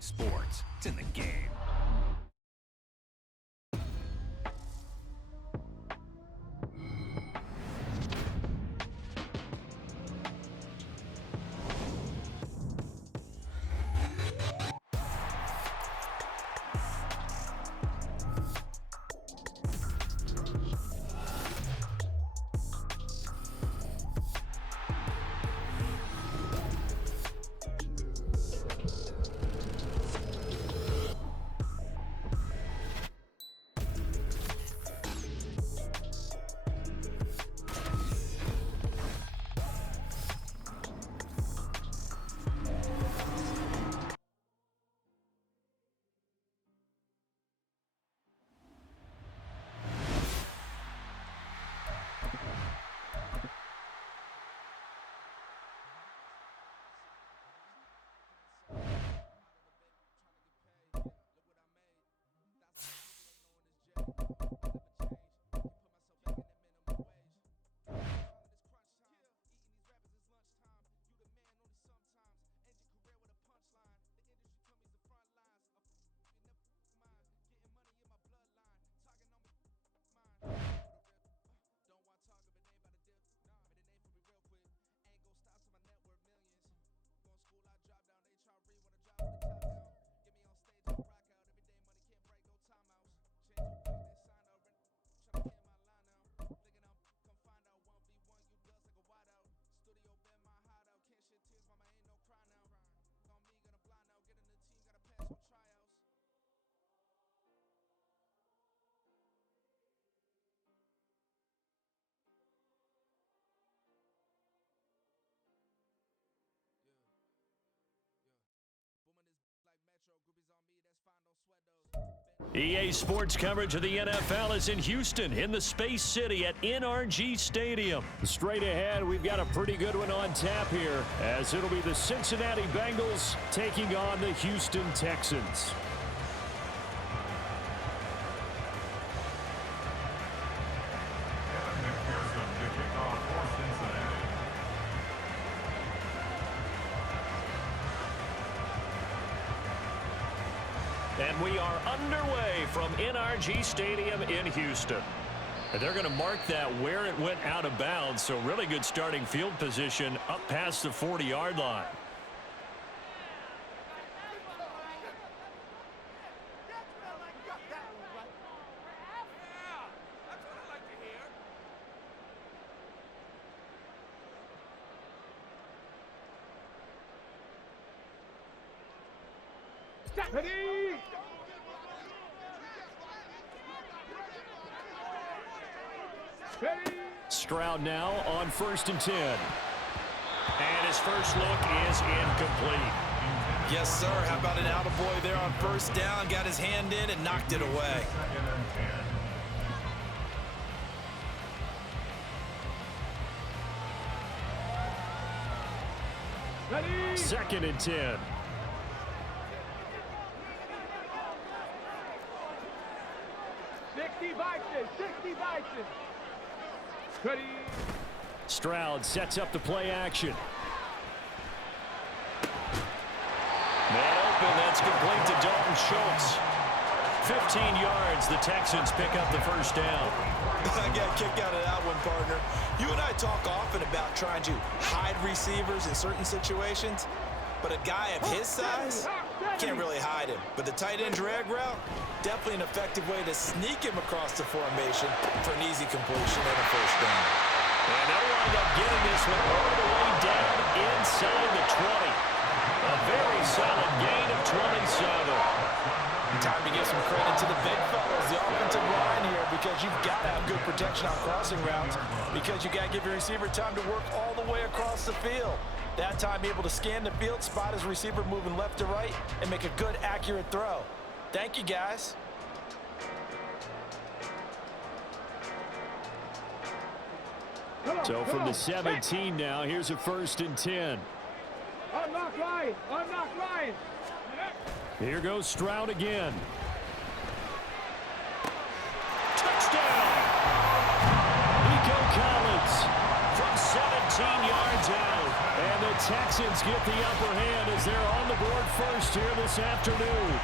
Sports. It's in the game. EA Sports coverage of the NFL is in Houston, in the Space City at NRG Stadium. Straight ahead, we've got a pretty good one on tap here, as it'll be the Cincinnati Bengals taking on the Houston Texans. And we are underway from NRG Stadium in Houston. And they're going to mark that where it went out of bounds, so really good starting field position up past the 40-yard line. Stroud now on 1st and 10. And his first look is incomplete. Yes, sir. How about an attaboy there on 1st down? Got his hand in and knocked it away. Ready? 2nd and 10. Ready. Stroud sets up the play action. Man open, that's complete to Dalton Schultz. 15 yards, the Texans pick up the first down. I got a kick out of that one, partner. You and I talk often about trying to hide receivers in certain situations, but a guy of his size can't really hide him. But the tight end drag route, definitely an effective way to sneak him across the formation for an easy completion and a first down. And they'll wind up getting this one all the way down inside the 20. A very solid gain of 27. Time to give some credit to the big fellas, the offensive line here, because you've got to have good protection on crossing routes, because you got to give your receiver time to work all the way across the field. That time able to scan the field, spot his receiver moving left to right, and make a good, accurate throw. Thank you, guys. So from the 17 now, here's a 1st and 10. Unlock line. Unlock line. Here goes Stroud again. Touchdown! Nico Collins from 17 yards out. And the Texans Texans get the upper hand as they're on the board first here this afternoon.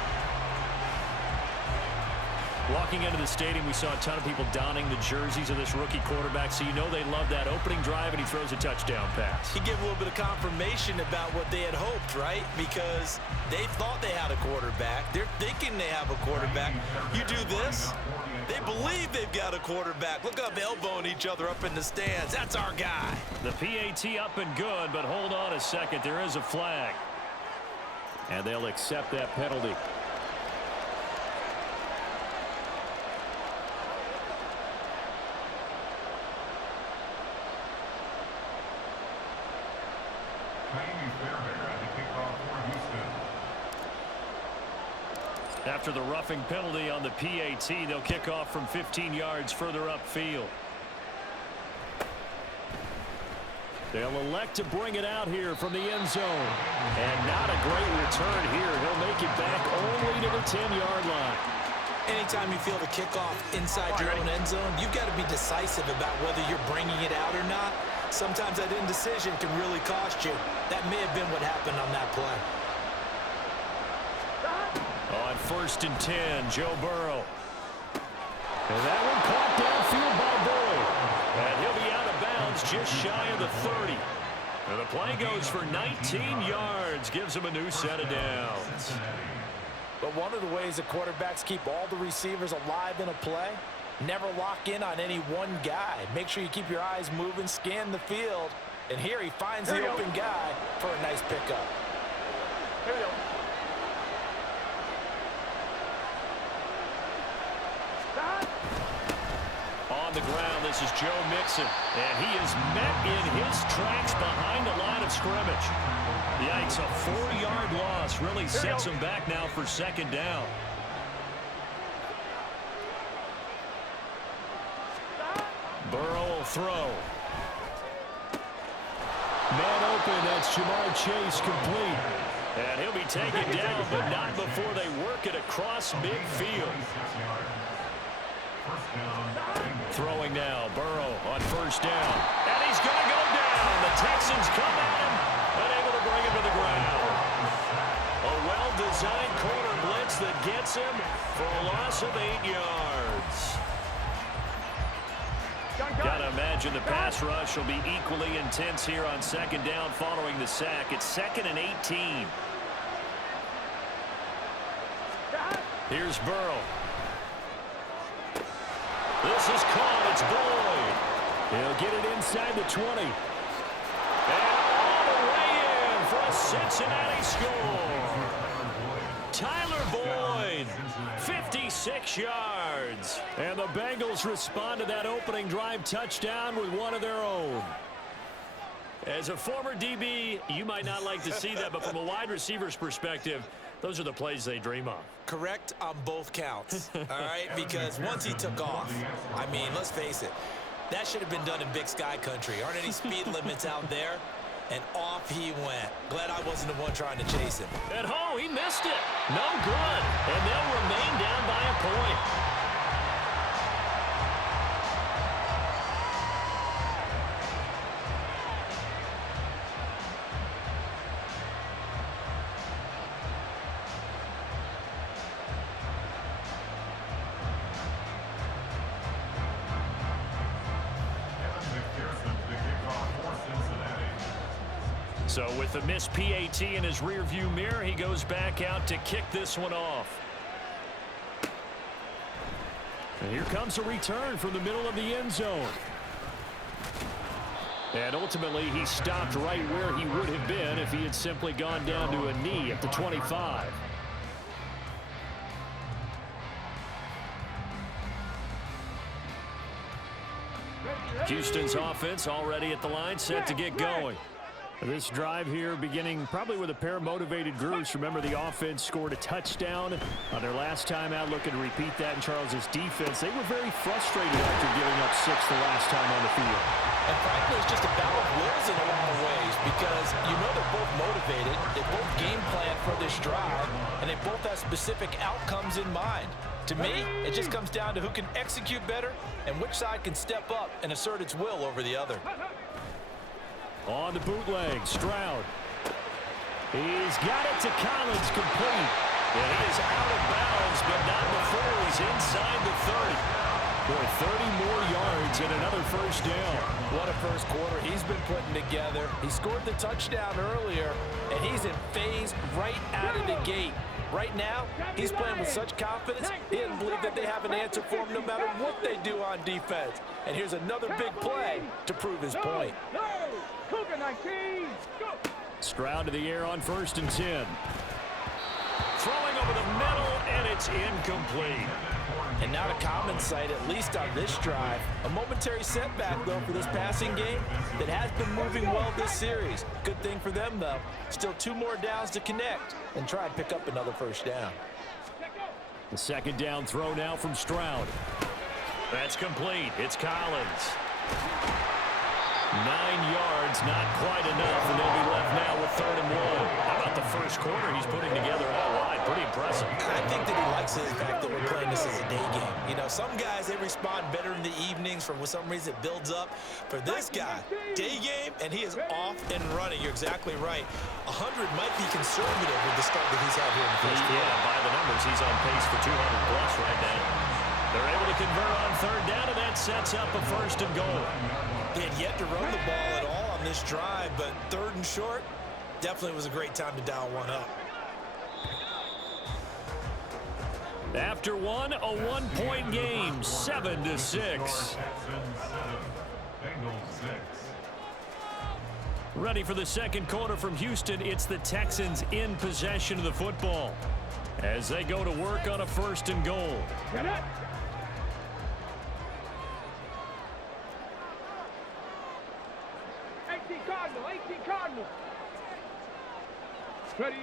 Walking into the stadium, we saw a ton of people donning the jerseys of this rookie quarterback, so you know they love that opening drive, and he throws a touchdown pass. He gave a little bit of confirmation about what they had hoped, right? Because they thought they had a quarterback. They're thinking they have a quarterback. You do this, they believe they've got a quarterback. Look up, elbowing each other up in the stands. That's our guy. The PAT up and good, but hold on a second. There is a flag. And they'll accept that penalty. After the roughing penalty on the PAT, they'll kick off from 15 yards further upfield. They'll elect to bring it out here from the end zone. And not a great return here. He'll make it back only to the 10-yard line. Anytime you feel the kickoff inside your own end zone, you've got to be decisive about whether you're bringing it out or not. Sometimes that indecision can really cost you. That may have been what happened on that play. On 1st and 10, Joe Burrow. And that one caught downfield by Boyd. And he'll be out of bounds just shy of the 30. And the play goes for 19 yards. Gives him a new set of downs. But one of the ways that quarterbacks keep all the receivers alive in a play, never lock in on any one guy. Make sure you keep your eyes moving, scan the field. And here he finds the open guy for a nice pickup. Here we go. On the ground, this is Joe Mixon. And he is met in his tracks behind the line of scrimmage. Yikes, a 4-yard loss really sets him back now for 2nd down. Burrow will throw. Man open, that's Jamar Chase complete. And he'll be taken down, but not before they work it across midfield. Throwing now, Burrow on 1st down. And he's going to go down. The Texans come at him, unable to bring him to the ground. A well-designed corner blitz that gets him for a loss of 8 yards. Gotta imagine the pass rush will be equally intense here on 2nd down following the sack. It's 2nd and 18. Here's Burrow. This is caught. It's Boyd. He'll get it inside the 20. And all the way in for a Cincinnati score. Tyler Boyd, 56 yards. And the Bengals respond to that opening drive touchdown with one of their own. As a former DB, you might not like to see that, but from a wide receiver's perspective, those are the plays they dream of. Correct on both counts, all right? Because once he took off, I mean, let's face it, that should have been done in Big Sky country. Aren't any speed limits out there? And off he went. Glad I wasn't the one trying to chase him. At home, he missed it. No good. And they'll remain down by a point. So with the missed PAT in his rearview mirror, he goes back out to kick this one off. And here comes a return from the middle of the end zone. And ultimately, he stopped right where he would have been if he had simply gone down to a knee at the 25. Houston's offense already at the line, set to get going. This drive here beginning probably with a pair of motivated groups. Remember, the offense scored a touchdown on their last time out, looking to repeat that in Charles's defense. They were very frustrated after giving up 6 the last time on the field. And frankly, it's just a battle of wills in a lot of ways because you know they're both motivated, they both game plan for this drive, and they both have specific outcomes in mind. To me, it just comes down to who can execute better and which side can step up and assert its will over the other. On the bootleg, Stroud. He's got it to Collins, complete. And he is out of bounds, but not before he's inside the 30. For 30 more yards and another first down. What a first quarter he's been putting together. He scored the touchdown earlier, and he's in phase right out of the gate. Right now, he's playing with such confidence, he doesn't believe that they have an answer for him no matter what they do on defense. And here's another big play to prove his point. Stroud to the air on 1st and 10. Throwing over the middle, and it's incomplete. And not a common sight, at least on this drive. A momentary setback, though, for this passing game that has been moving well this series. Good thing for them, though. Still 2 more downs to connect and try and pick up another first down. The second down throw now from Stroud. That's complete. It's Collins. 9 yards, not quite enough, and they'll be left now with 3rd and 1. How about the first quarter he's putting together out wide? Pretty impressive. I think that he likes the fact that we're playing this as a day game. You know, some guys, they respond better in the evenings. For some reason, it builds up. For this guy, day game, and he is off and running. You're exactly right. 100 might be conservative with the start that he's had here in the first quarter. Yeah, by the numbers, he's on pace for 200-plus right now. They're able to convert on 3rd down, and that sets up a 1st and goal. He had yet to run the ball at all on this drive, but 3rd and short, definitely was a great time to dial one up. After one, a 1-point game, 7-6. Ready for the second quarter from Houston. It's the Texans in possession of the football as they go to work on a 1st and goal. Get it. Cardinal. Ready.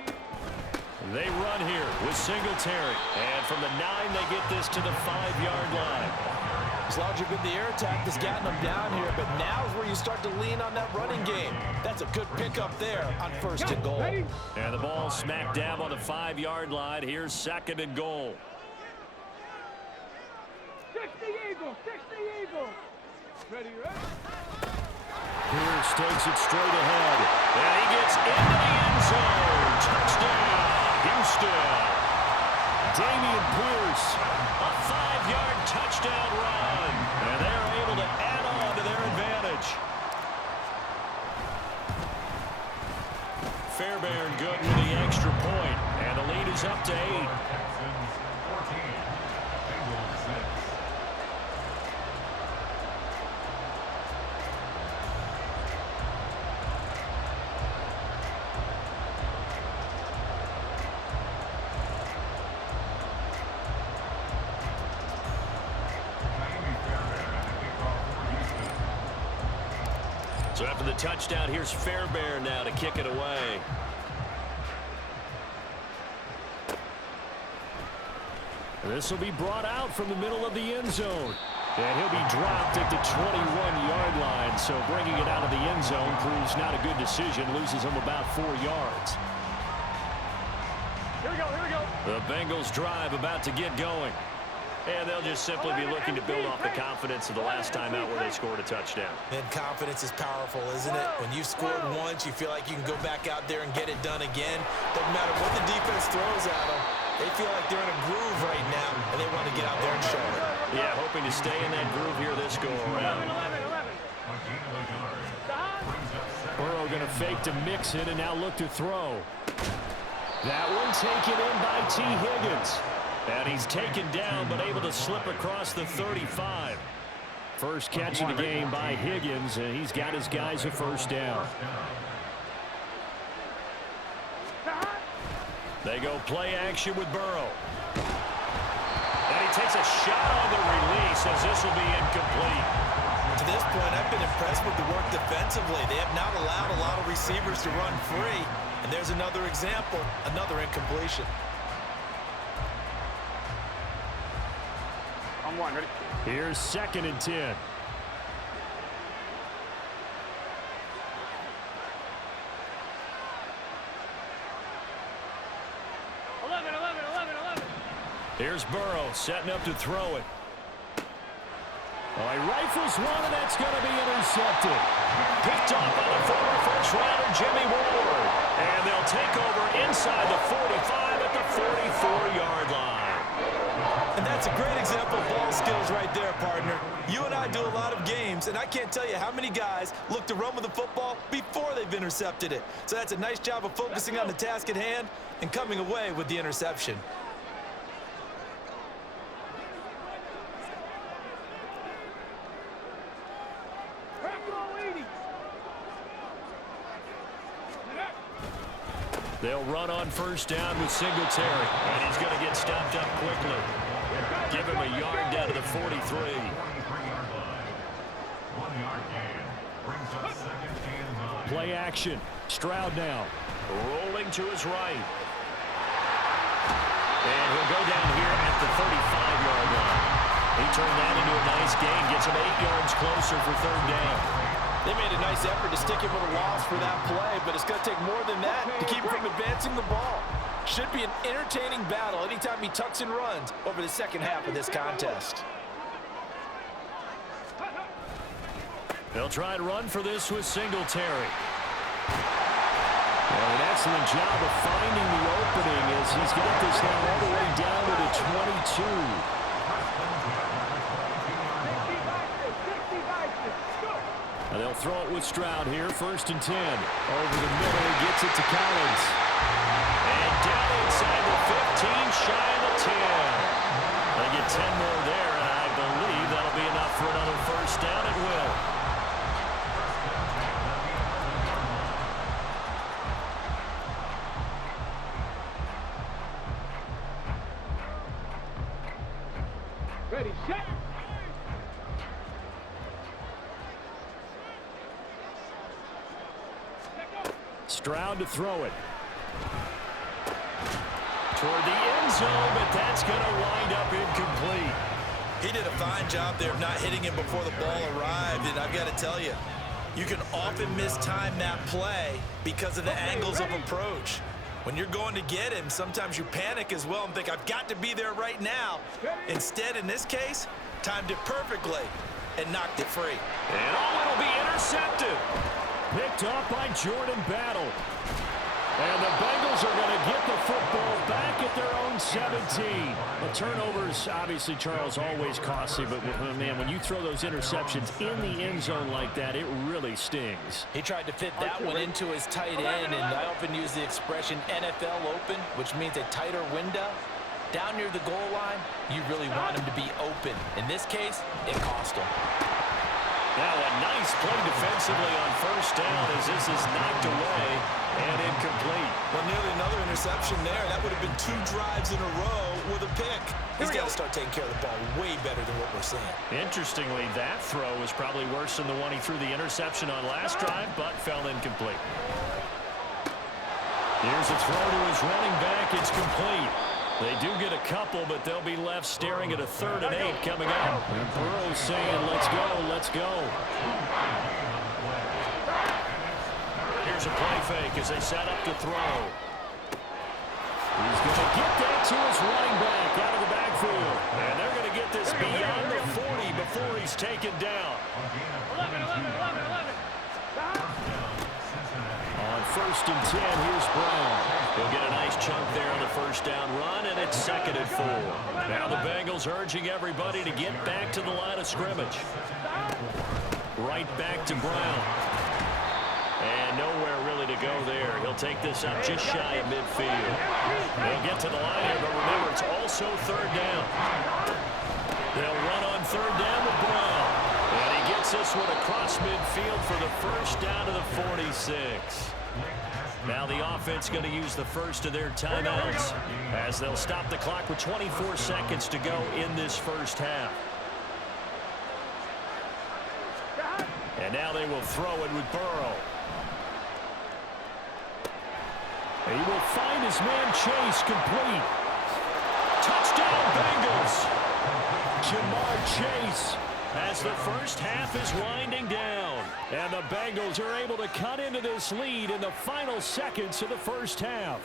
They run here with Singletary. And from the 9, they get this to the 5-yard line. It's largely been the air attack that's gotten them down here, but now is where you start to lean on that running game. That's a good pickup there on 1st and goal. And the ball smack dab on the 5-yard line. Here's 2nd and goal. 60 Eagles. Ready. Pierce takes it straight ahead. And he gets into the end zone. Touchdown, Houston. Dameon Pierce, a 5-yard touchdown run. And they're able to add on to their advantage. Fairbairn good with the extra point. And the lead is up to 8. So after the touchdown, here's Fairbairn now to kick it away. This will be brought out from the middle of the end zone. And he'll be dropped at the 21-yard line. So bringing it out of the end zone proves not a good decision. Loses him about 4 yards. Here we go. The Bengals drive about to get going. And they'll just simply be looking to build off the confidence of the last time out where they scored a touchdown. And confidence is powerful, isn't it? When you've scored once, you feel like you can go back out there and get it done again. Doesn't matter what the defense throws at them. They feel like they're in a groove right now, and they want to get out there and show it. Yeah, hoping to stay in that groove here this go-around. 11. Burrow going to fake to Mixon and now look to throw. That one taken in by T. Higgins. And he's taken down but able to slip across the 35. First catch of the game by Higgins, and he's got his guys a 1st down. They go play action with Burrow. And he takes a shot on the release as this will be incomplete. To this point, I've been impressed with the work defensively. They have not allowed a lot of receivers to run free. And there's another example, another incompletion. On 1, ready? Here's 2nd and 10. Here's Burrow setting up to throw it. Well, he rifles one, and that's going to be intercepted. Picked off by the former first runner, Jimmy Ward. And they'll take over inside the 45 at the 44-yard line. And that's a great example of ball skills right there, partner. You and I do a lot of games, and I can't tell you how many guys look to run with the football before they've intercepted it. So that's a nice job of focusing on the task at hand and coming away with the interception. They'll run on first down with Singletary, and he's going to get stopped up quickly. Give him a yard down to the 43. Play action. Stroud now. Rolling to his right. And he'll go down here at the 35-yard line. He turned that into a nice gain. Gets him 8 yards closer for third down. They made a nice effort to stick him with a loss for that play, but it's going to take more than that to keep him from advancing the ball. Should be an entertaining battle anytime he tucks and runs over the second half of this contest. They'll try and run for this with Singletary. And an excellent job of finding the opening as he's got this now all the way down to the 22. And they'll throw it with Stroud here, 1st and 10. Over the middle, he gets it to Collins. And down inside the 15, shy of the 10. They get 10 more there, and I believe that'll be enough for another first down. It will. Ready, set. Stroud to throw it. Toward the end zone, but that's going to wind up incomplete. He did a fine job there of not hitting him before the ball arrived, and I've got to tell you, you can often mistime that play because of the angles of approach. When you're going to get him, sometimes you panic as well and think, I've got to be there right now. Instead, in this case, timed it perfectly and knocked it free. And it'll be intercepted. Picked off by Jordan Battle. And the Bengals are going to get the football back at their own 17. The turnovers, obviously, Charles, always costly. But, man, when you throw those interceptions in the end zone like that, it really stings. He tried to fit that one into his tight end, and I often use the expression NFL open, which means a tighter window. Down near the goal line, you really want him to be open. In this case, it cost him. Now a nice play defensively on first down as this is knocked away and incomplete. Well, nearly another interception there. That would have been 2 drives in a row with a pick. He's got to start taking care of the ball way better than what we're seeing. Interestingly, that throw was probably worse than the one he threw the interception on last drive, but fell incomplete. Here's a throw to his running back. It's complete. They do get a couple, but they'll be left staring at a 3rd and 8 coming up. And Burrow's saying, let's go, let's go. Here's a play fake as they set up to throw. He's going to get that to his running back out of the backfield. And they're going to get this beyond the 40 before he's taken down. 11. On 1st and 10, here's Brown. He'll get a nice chunk there on the first down run, and it's 2nd and 4. Now the Bengals urging everybody to get back to the line of scrimmage. Right back to Brown. And nowhere really to go there. He'll take this up just shy of midfield. They'll get to the line here, but remember, it's also 3rd down. They'll run on 3rd down with Brown. And he gets this one across midfield for the first down to the 46. Now the offense going to use the first of their timeouts as they'll stop the clock with 24 seconds to go in this first half. And now they will throw it with Burrow. He will find his man Chase complete. Touchdown Bengals. Jamar Chase as the first half is winding down. And the Bengals are able to cut into this lead in the final seconds of the first half.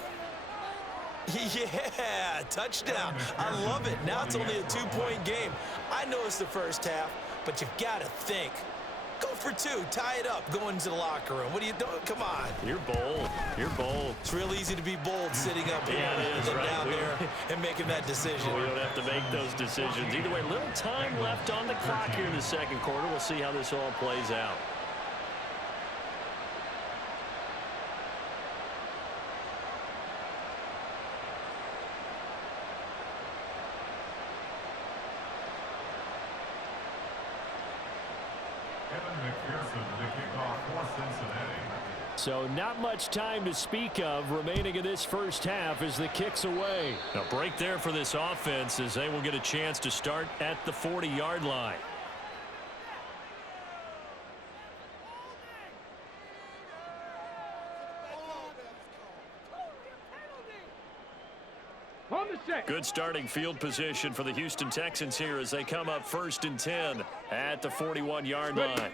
Yeah, touchdown. I love it. Now it's only a 2-point game. I know it's the first half, but you've got to think Go for two. Tie it up. Go into the locker room. What are you doing? Come on. You're bold. You're bold. It's real easy to be bold sitting up here it is, and right? down there and making that decision. We don't have to make those decisions. Either way, little time left on the clock here in the second quarter. We'll see how this all plays out. So not much time to speak of remaining in this first half as the kick's away. A break there for this offense as they will get a chance to start at the 40-yard line. Good starting field position for the Houston Texans here as they come up 1st and 10 at the 41-yard line.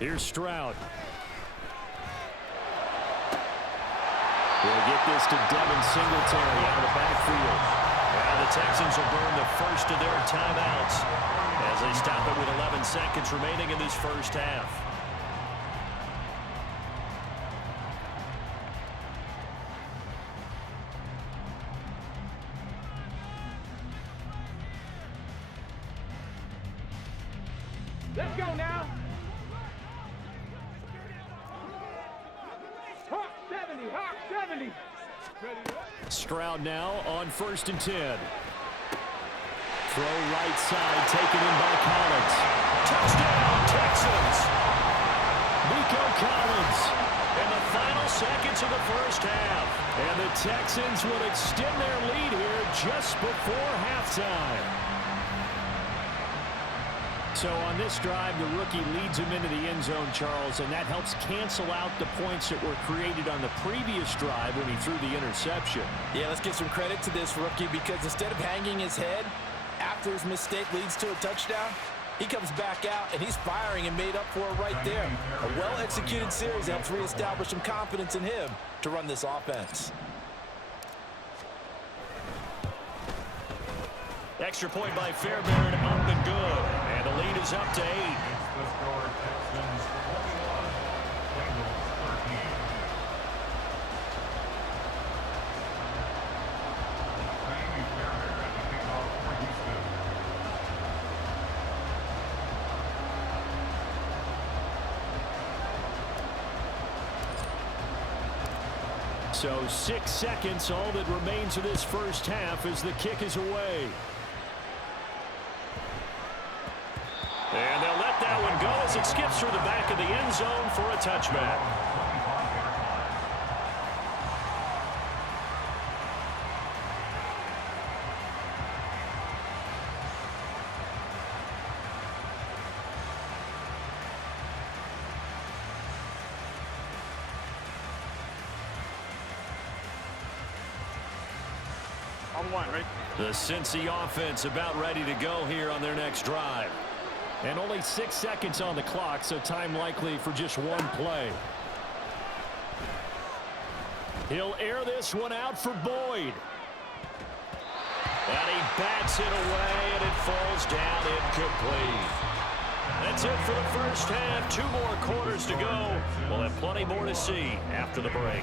Here's Stroud. We'll get this to Devin Singletary out of the backfield. Now the Texans will burn the first of their timeouts as they stop it with 11 seconds remaining in this first half. Let's go now. Hawk 70, Hawk 70. Stroud now on 1st and 10. Throw right side, taken in by Collins. Touchdown, Texans! Nico Collins in the final seconds of the first half. And the Texans will extend their lead here just before halftime. So on this drive, the rookie leads him into the end zone, Charles, and that helps cancel out the points that were created on the previous drive when he threw the interception. Yeah, let's give some credit to this rookie because instead of hanging his head after his mistake leads to a touchdown, he comes back out and he's firing and made up for it right there. A well-executed series helps reestablish some confidence in him to run this offense. Extra point by Fairbairn, up and good. And the lead is up to 8. So 6 seconds, all that remains of this first half as the kick is away. And they'll let that one go as it skips through the back of the end zone for a touchback. On one, right? The Cincy offense about ready to go here on their next drive. And only 6 seconds on the clock, so time likely for just one play. He'll air this one out for Boyd. And he bats it away, and it falls down incomplete. That's it for the first half. 2 more quarters to go. We'll have plenty more to see after the break.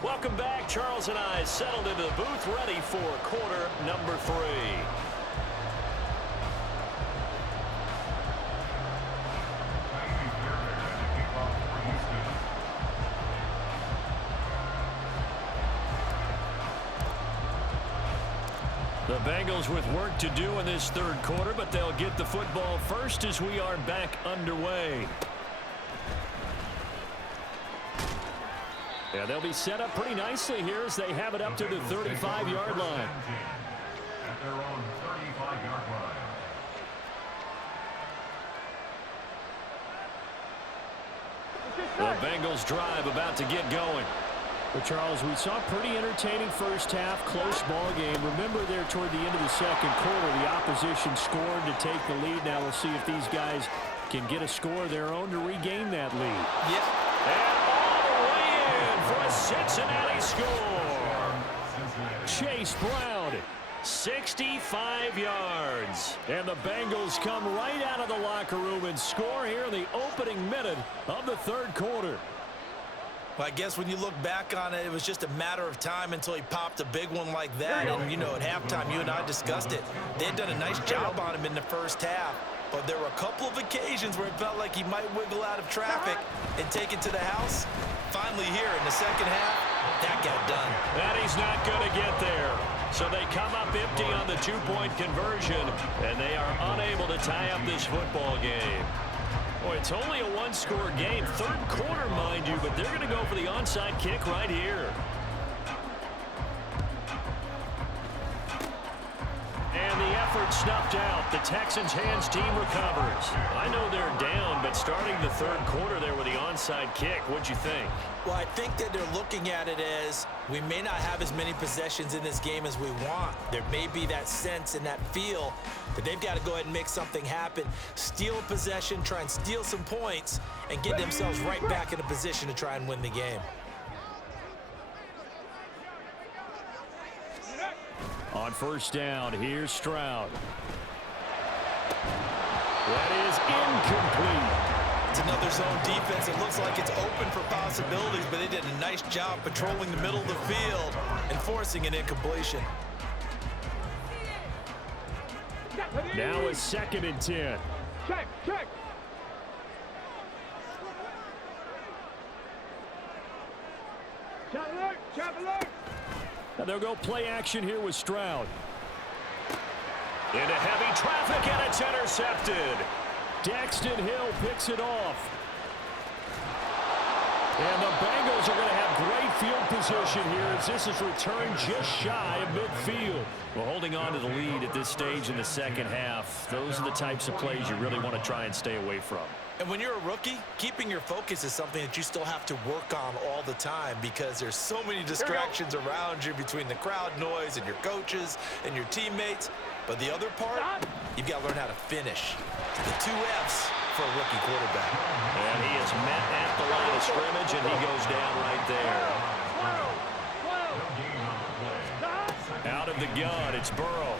Welcome back. Charles and I settled into the booth ready for quarter number 3. The Bengals with work to do in this third quarter, but they'll get the football first as we are back underway. Yeah, they'll be set up pretty nicely here as they have it up to the 35-yard line. At their own 35-yard line. The Bengals drive about to get going. Well, Charles, we saw a pretty entertaining first half, close ball game. Remember there toward the end of the second quarter, the opposition scored to take the lead. Now we'll see if these guys can get a score of their own to regain that lead. Yeah. And all the way in for a Cincinnati score. Chase Brown, 65 yards. And the Bengals come right out of the locker room and score here in the opening minute of the third quarter. Well, I guess when you look back on it, it was just a matter of time until he popped a big one like that. And, you know, at halftime, you and I discussed it. They had done a nice job on him in the first half. But there were a couple of occasions where it felt like he might wiggle out of traffic and take it to the house. Finally here in the second half, that got done. And he's not going to get there. So they come up empty on the two-point conversion, and they are unable to tie up this football game. Boy, it's only a one-score game. Third quarter, mind you, but they're going to go for the onside kick right here. And the effort snuffed out. The Texans' hands team recovers. I know they're down, but starting the third quarter there with the onside kick, what'd you think? Well, I think that they're looking at it as we may not have as many possessions in this game as we want. There may be that sense and that feel that they've got to go ahead and make something happen, steal a possession, try and steal some points, and get themselves right back in a position to try and win the game. On first down, here's Stroud. That is incomplete. It's another zone defense. It looks like it's open for possibilities, but they did a nice job patrolling the middle of the field and forcing an incompletion. Now a 2nd and 10. Check. Chop alert. And they'll go play action here with Stroud. Into heavy traffic, and it's intercepted. Daxton Hill picks it off. And the Bengals are going to have great field position here as this is returned just shy of midfield. Well, holding on to the lead at this stage in the second half, those are the types of plays you really want to try and stay away from. And when you're a rookie, keeping your focus is something that you still have to work on all the time because there's so many distractions around you between the crowd noise and your coaches and your teammates. But the other part, you've got to learn how to finish. The 2 F's for a rookie quarterback. And he is met at the line of scrimmage, and he goes down right there. Out of the gun, it's Burrow.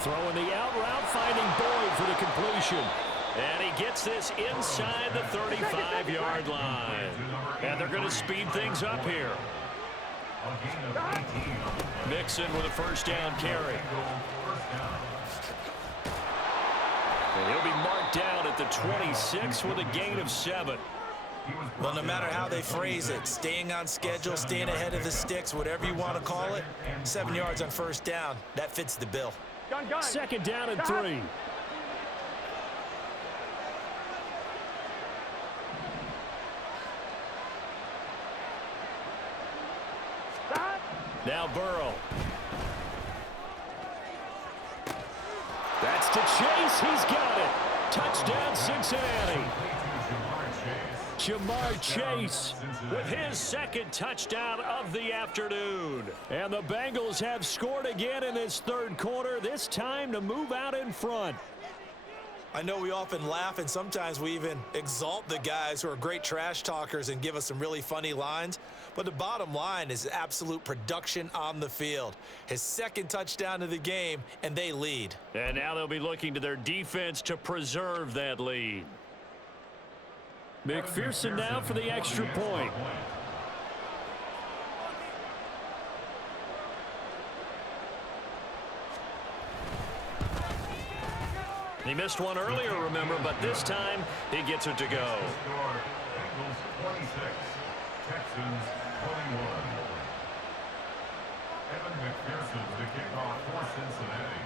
Throwing the out route, finding Boyd for the completion. And he gets this inside the 35-yard line. And they're going to speed things up here. Mixon with a first down carry. And he'll be marked down at the 26 with a gain of 7. Well, no matter how they phrase it, staying on schedule, staying ahead of the sticks, whatever you want to call it, 7 yards on first down, that fits the bill. 2nd down and 3. Now Burrow. That's to Chase. He's got it. Touchdown, Cincinnati. Jamar Chase with his 2nd touchdown of the afternoon. And the Bengals have scored again in this third quarter, this time to move out in front. I know we often laugh and sometimes we even exalt the guys who are great trash talkers and give us some really funny lines. But the bottom line is absolute production on the field. His 2nd touchdown of the game, and they lead. And now they'll be looking to their defense to preserve that lead. McPherson now for the extra point. He missed one earlier, remember, but this time he gets it to go. Bengals 26, Texans 21. Evan McPherson to kick off for Cincinnati.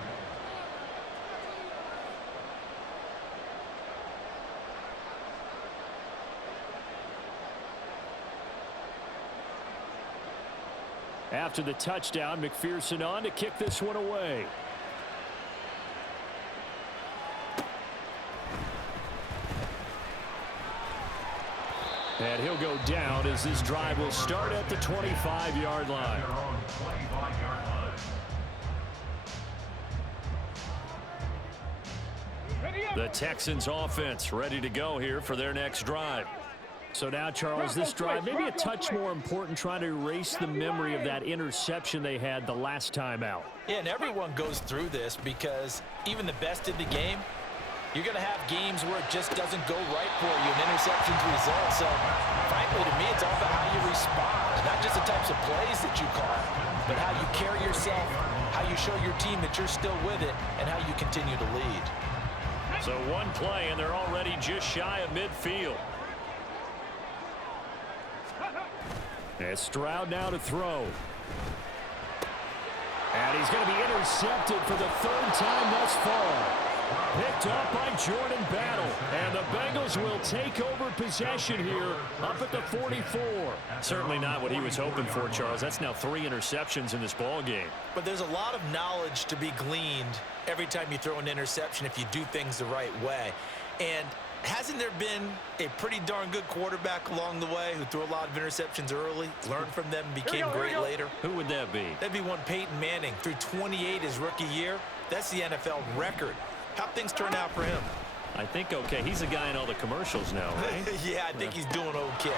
After the touchdown, McPherson on to kick this one away. And he'll go down as this drive will start at the 25-yard line. They're on 25-yard line. The Texans offense ready to go here for their next drive. So now, Charles, this drive maybe a touch more important, trying to erase the memory of that interception they had the last time out. Yeah, and everyone goes through this because even the best in the game, you're going to have games where it just doesn't go right for you, and interceptions result. So, frankly, to me, it's all about how you respond, not just the types of plays that you call, but how you carry yourself, how you show your team that you're still with it, and how you continue to lead. So one play, and they're already just shy of midfield. As Stroud now to throw. And he's going to be intercepted for the third time thus far. Picked up by Jordan Battle. And the Bengals will take over possession here up at the 44. Certainly not what he was hoping for, Charles. That's now 3 interceptions in this ball game. But there's a lot of knowledge to be gleaned every time you throw an interception if you do things the right way. And hasn't there been a pretty darn good quarterback along the way who threw a lot of interceptions early, learned from them, became great later? Who would that be? That'd be one Peyton Manning. Threw 28 his rookie year. That's the NFL record. How'd things turn out for him? I think okay. He's a guy in all the commercials now, right? Yeah, I think he's doing okay.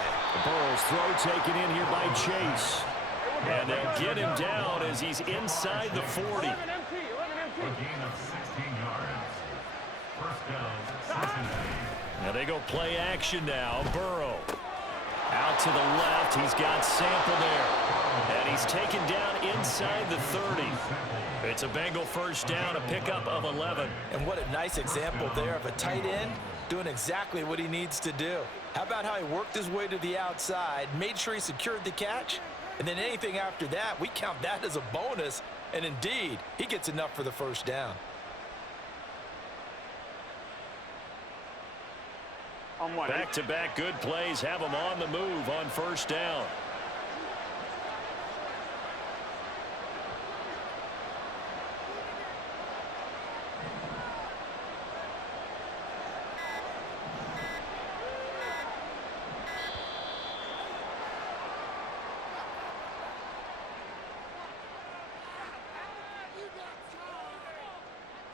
Burrow's throw taken in here by Chase. And they'll get him down as he's inside the 40. A gain of 16 yards. First down, Cincinnati. Now they go play action now. Burrow out to the left. He's got Sample there. And he's taken down inside the 30. It's a Bengal first down, a pickup of 11. And what a nice example there of a tight end doing exactly what he needs to do. How about how he worked his way to the outside, made sure he secured the catch, and then anything after that, we count that as a bonus. And indeed, he gets enough for the first down. Back-to-back good plays have him on the move on first down.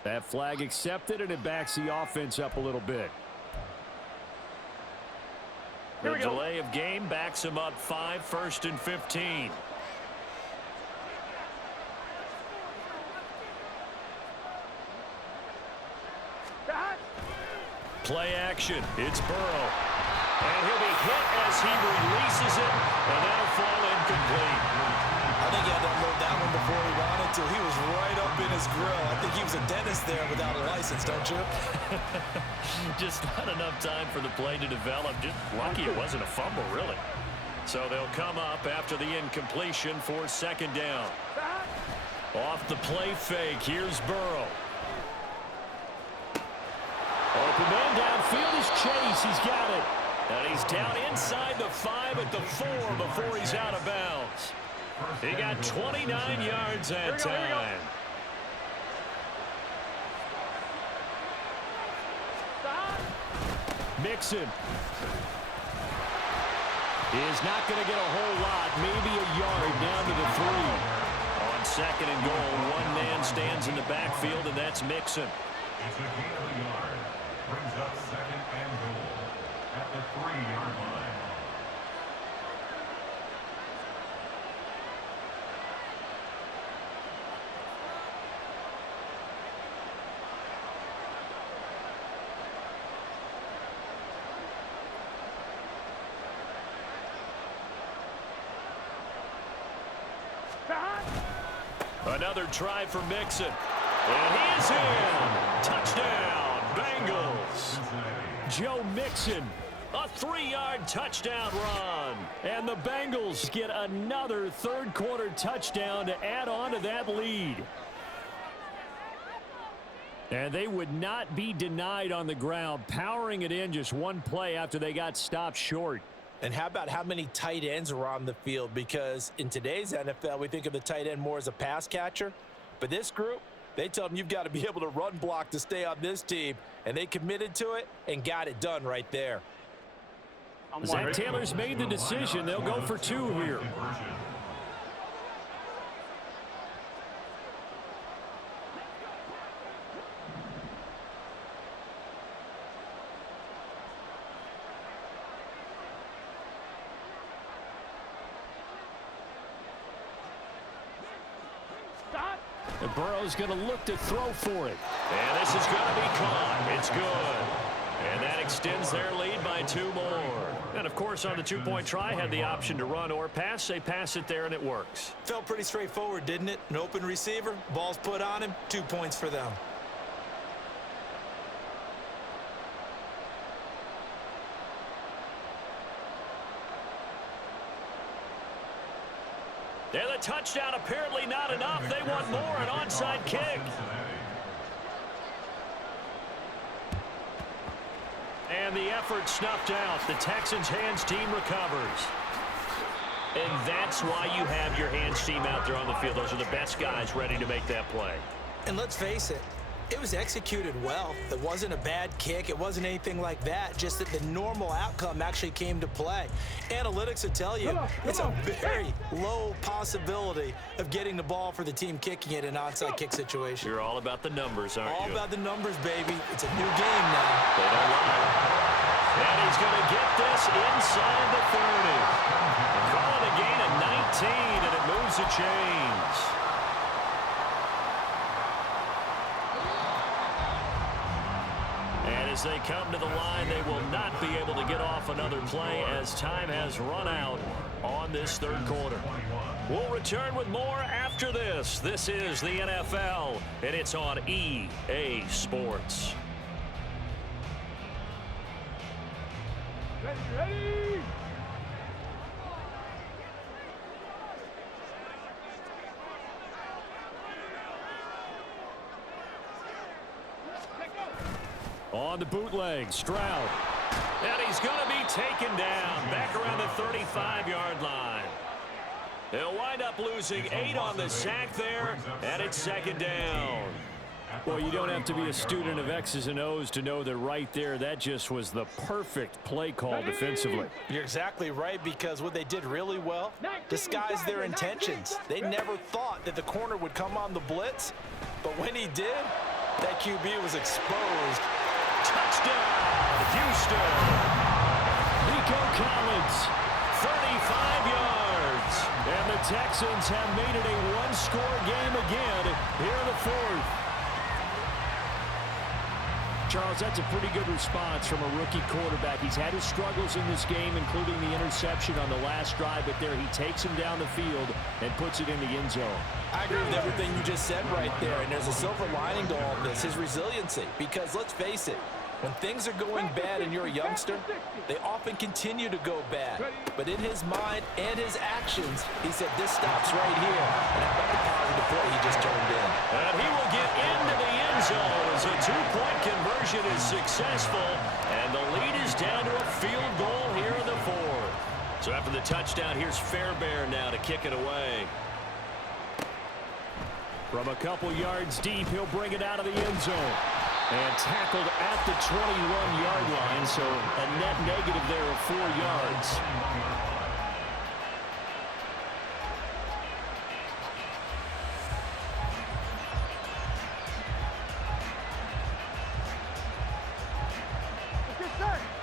That flag accepted, and it backs the offense up a little bit. The delay of game backs him up 5, 1st and 15. Play action. It's Burrow. And he'll be hit as he releases it, and that'll fall incomplete. I think he had to unload that one before he wanted to. He was right up in his grill. I think he was a dentist there without a license, don't you? Just not enough time for the play to develop. Just lucky it wasn't a fumble, really. So they'll come up after the incompletion for second down. Off the play fake, here's Burrow. Open man downfield is Chase. He's got it. And he's down inside the 5 at the 4 before he's out of bounds. He got 29 yards that time. Mixon is not going to get a whole lot, maybe a yard down to the 3. On second and goal, one man stands in the backfield, and that's Mixon. It's a gain of a yard. Brings up second and goal at the 3-yard line. Another try for Mixon. And he is in. Touchdown, Bengals. Joe Mixon, a 3-yard touchdown run. And the Bengals get another third-quarter touchdown to add on to that lead. And they would not be denied on the ground, powering it in just one play after they got stopped short. And how about how many tight ends are on the field? Because in today's NFL, we think of the tight end more as a pass catcher. But this group, they tell them you've got to be able to run block to stay on this team. And they committed to it and got it done right there. Zach Taylor's made the decision. They'll go for 2 here. And Burrow's going to look to throw for it. And this is going to be caught. It's good. And that extends their lead by 2 more. And, of course, on the 2-point try, had the option to run or pass. They pass it there, and it works. Felt pretty straightforward, didn't it? An open receiver, ball's put on him, 2 points for them. And the touchdown apparently not enough. They want more, an onside kick. And the effort snuffed out. The Texans' hands team recovers. And that's why you have your hands team out there on the field. Those are the best guys ready to make that play. And let's face it, it was executed well. It wasn't a bad kick. It wasn't anything like that. Just that the normal outcome actually came to play. Analytics will tell you it's a very low possibility of getting the ball for the team kicking it in an onside kick situation. You're all about the numbers, aren't you? All about the numbers, baby. It's a new game now. They don't lie. And he's going to get this inside the 30. Call it a gain of 19, and it moves the chains. As they come to the line, they will not be able to get off another play as time has run out on this 3rd quarter. We'll return with more after this. This is the NFL, and it's on EA Sports. Ready? On the bootleg, Stroud. And he's going to be taken down back around the 35-yard line. They'll wind up losing 8 on the sack there, and it's 2nd down. Well, you don't have to be a student of X's and O's to know that right there, that just was the perfect play call defensively. You're exactly right, because what they did really well disguised their intentions. They never thought that the corner would come on the blitz, but when he did, that QB was exposed. Touchdown, Houston. Nico Collins, 35 yards. And the Texans have made it a 1-score game again here in the 4th. Charles, that's a pretty good response from a rookie quarterback. He's had his struggles in this game, including the interception on the last drive, but there he takes him down the field and puts it in the end zone. I agree with everything you just said right there, and there's a silver lining to all this, his resiliency. Because let's face it, when things are going bad and you're a youngster, they often continue to go bad. But in his mind and his actions, he said, this stops right here. And how about the positive play he just turned in? And he will get into the end zone as a 2-point conversion is successful. And the lead is down to a field goal here in the 4th. So after the touchdown, here's Fairbairn now to kick it away. From a couple yards deep, he'll bring it out of the end zone. And tackled at the 21-yard line, so a net negative there of 4 yards.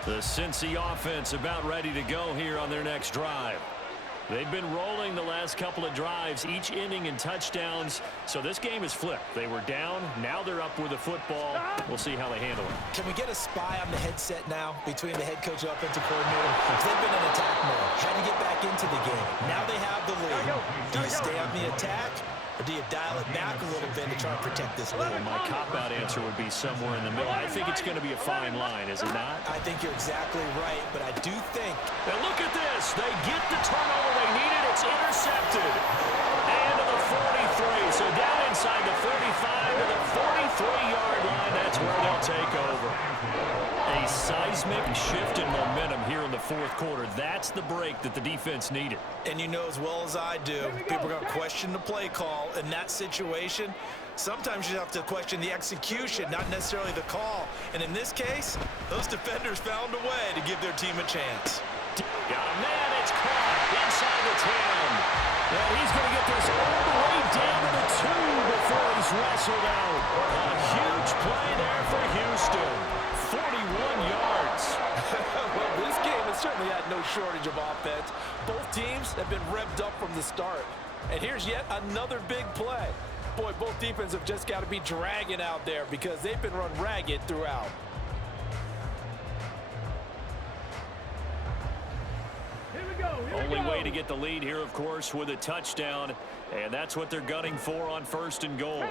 The Cincy offense about ready to go here on their next drive. They've been rolling the last couple of drives, each inning in touchdowns. So this game is flipped. They were down. Now they're up with the football. We'll see how they handle it. Can we get a spy on the headset now between the head coach and offensive coordinator? Because they've been in attack mode. Had to get back into the game. Now they have the lead. Do you stay on the attack, or do you dial it back a little bit to try and protect this lead? My cop-out answer would be somewhere in the middle. I think it's going to be a fine line, is it not? I think you're exactly right, but I do think... And look at this. They get the turnover they needed. It's intercepted. And to the 43. So down inside the 35 to the 43-yard line. That's where they'll take over. A seismic shift in momentum here in the 4th quarter. That's the break that the defense needed. And you know as well as I do, people are going to question the play call in that situation. Sometimes you have to question the execution, not necessarily the call. And in this case, those defenders found a way to give their team a chance. Got a man. It's caught inside the 10. And he's going to get this all the way down to the 2 before he's wrestled out. A huge play there for Houston. 41 yards. Well, this game has certainly had no shortage of offense. Both teams have been revved up from the start. And here's yet another big play. Boy, both defenses have just got to be dragging out there because they've been run ragged throughout. Only way to get the lead here, of course, with a touchdown. And that's what they're gunning for on 1st and goal.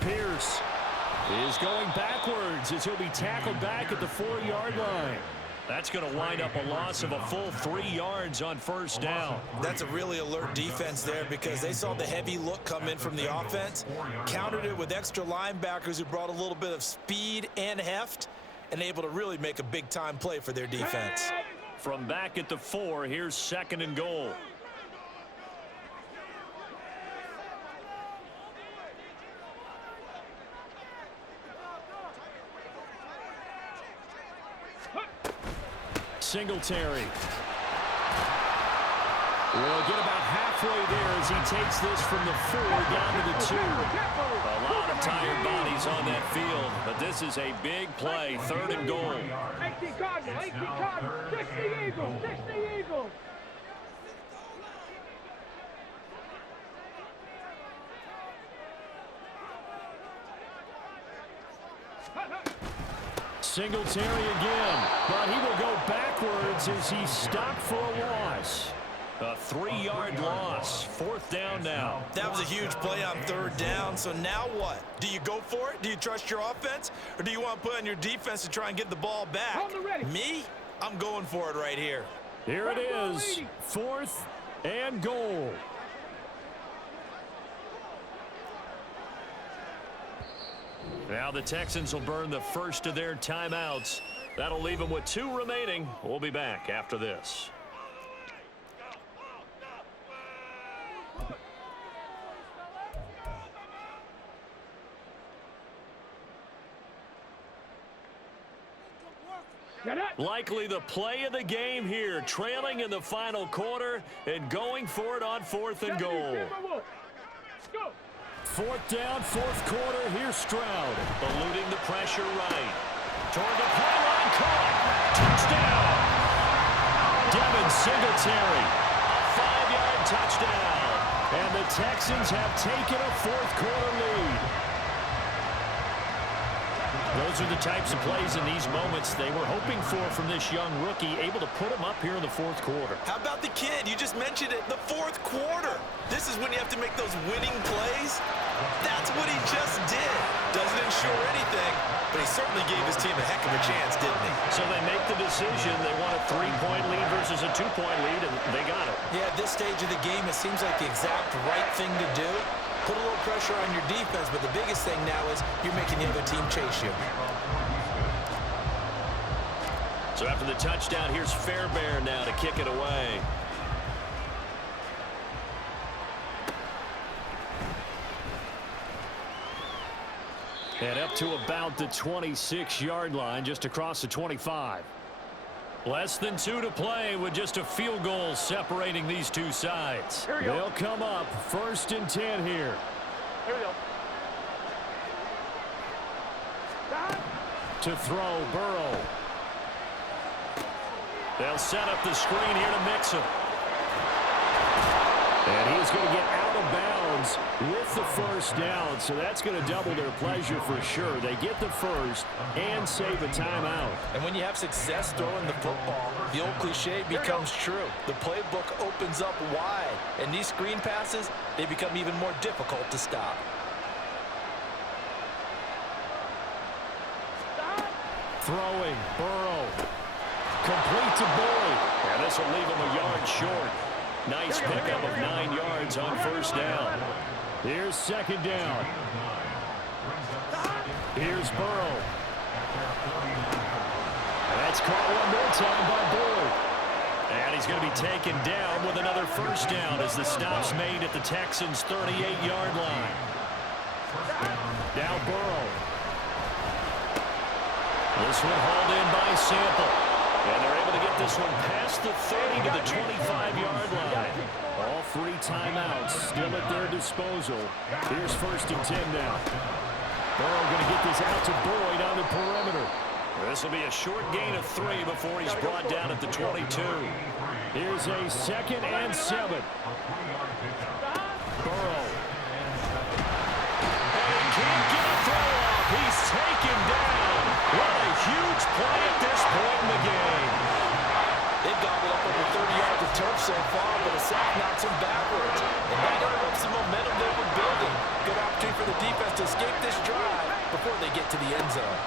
Pierce is going backwards as he'll be tackled back at the 4-yard line. That's going to wind up a loss of a full 3 yards on 1st down. That's a really alert defense there because they saw the heavy look come in from the offense, countered it with extra linebackers who brought a little bit of speed and heft, and able to really make a big-time play for their defense. From back at the 4, here's 2nd and goal. Singletary will get about halfway there as he takes this from the 4 down to the 2. A lot of tired bodies on that field, but this is a big play. 3rd and goal. 60 Cardinals, 60 Cardinals, 60 Eagles, 60 Eagles. Singletary again, but he will go backwards as he's stopped for a loss. A 3-yard loss. 4th down now. That was a huge play on 3rd down, so now what? Do you go for it? Do you trust your offense? Or do you want to put on your defense to try and get the ball back? Me? I'm going for it right here. Here it is. 4th and goal. Now the Texans will burn the first of their timeouts. That'll leave them with 2 remaining. We'll be back after this. Likely the play of the game here, trailing in the final quarter and going for it on 4th and goal. 4th down, 4th quarter. Here's Stroud. Eluding the pressure right. Toward the pylon, caught. Touchdown. Devin Singletary. A 5-yard touchdown. And the Texans have taken a 4th quarter lead. Those are the types of plays in these moments they were hoping for from this young rookie, able to put him up here in the 4th quarter. How about the kid? You just mentioned it, the 4th quarter. This is when you have to make those winning plays. That's what he just did. Doesn't ensure anything, but he certainly gave his team a heck of a chance, didn't he? So they make the decision. They want a 3-point lead versus a 2-point lead, and they got it. Yeah, at this stage of the game, it seems like the exact right thing to do. Put a little pressure on your defense, but the biggest thing now is you're making the other team chase you. So after the touchdown, here's Fairbairn now to kick it away. And up to about the 26-yard line, just across the 25. Less than 2 to play with just a field goal separating these two sides. They'll come up 1st and 10 here. Here we go. To throw, Burrow. They'll set up the screen here to mix him. And he's going to get out of bounds with the 1st down, so that's going to double their pleasure for sure. They get the 1st and save a timeout. And when you have success throwing the football, the old cliche becomes true. The playbook opens up wide, and these screen passes, they become even more difficult to stop. Throwing, Burrow. Complete to Boyd. And this will leave him a yard short. Nice pickup of 9 yards on 1st down. Here's 2nd down. Here's Burrow. That's caught one more time by Boyd. And he's going to be taken down with another 1st down as the stop's made at the Texans' 38-yard line. Now Burrow. This one hauled in by Sample. And they're able to get this one past the 30 to the 25-yard line. All 3 timeouts still at their disposal. Here's 1st and 10 now. Burrow going to get this out to Boyd on the perimeter. This will be a short gain of 3 before he's brought down at the 22. Here's a 2nd and 7. Burrow. And he can't get a throw off. He's taken down. What a huge play at this point in the game. They've gobbled up over 30 yards of turf so far, but a sack knocks him backwards. And that interrupts the momentum they were building. Good opportunity for the defense to escape this drive before they get to the end zone.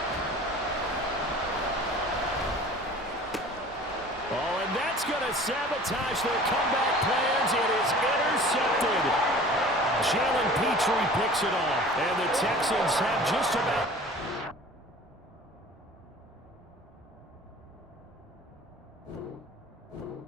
Oh, and that's going to sabotage their comeback plans. It is intercepted. Jalen Petrie picks it off, and the Texans have just about...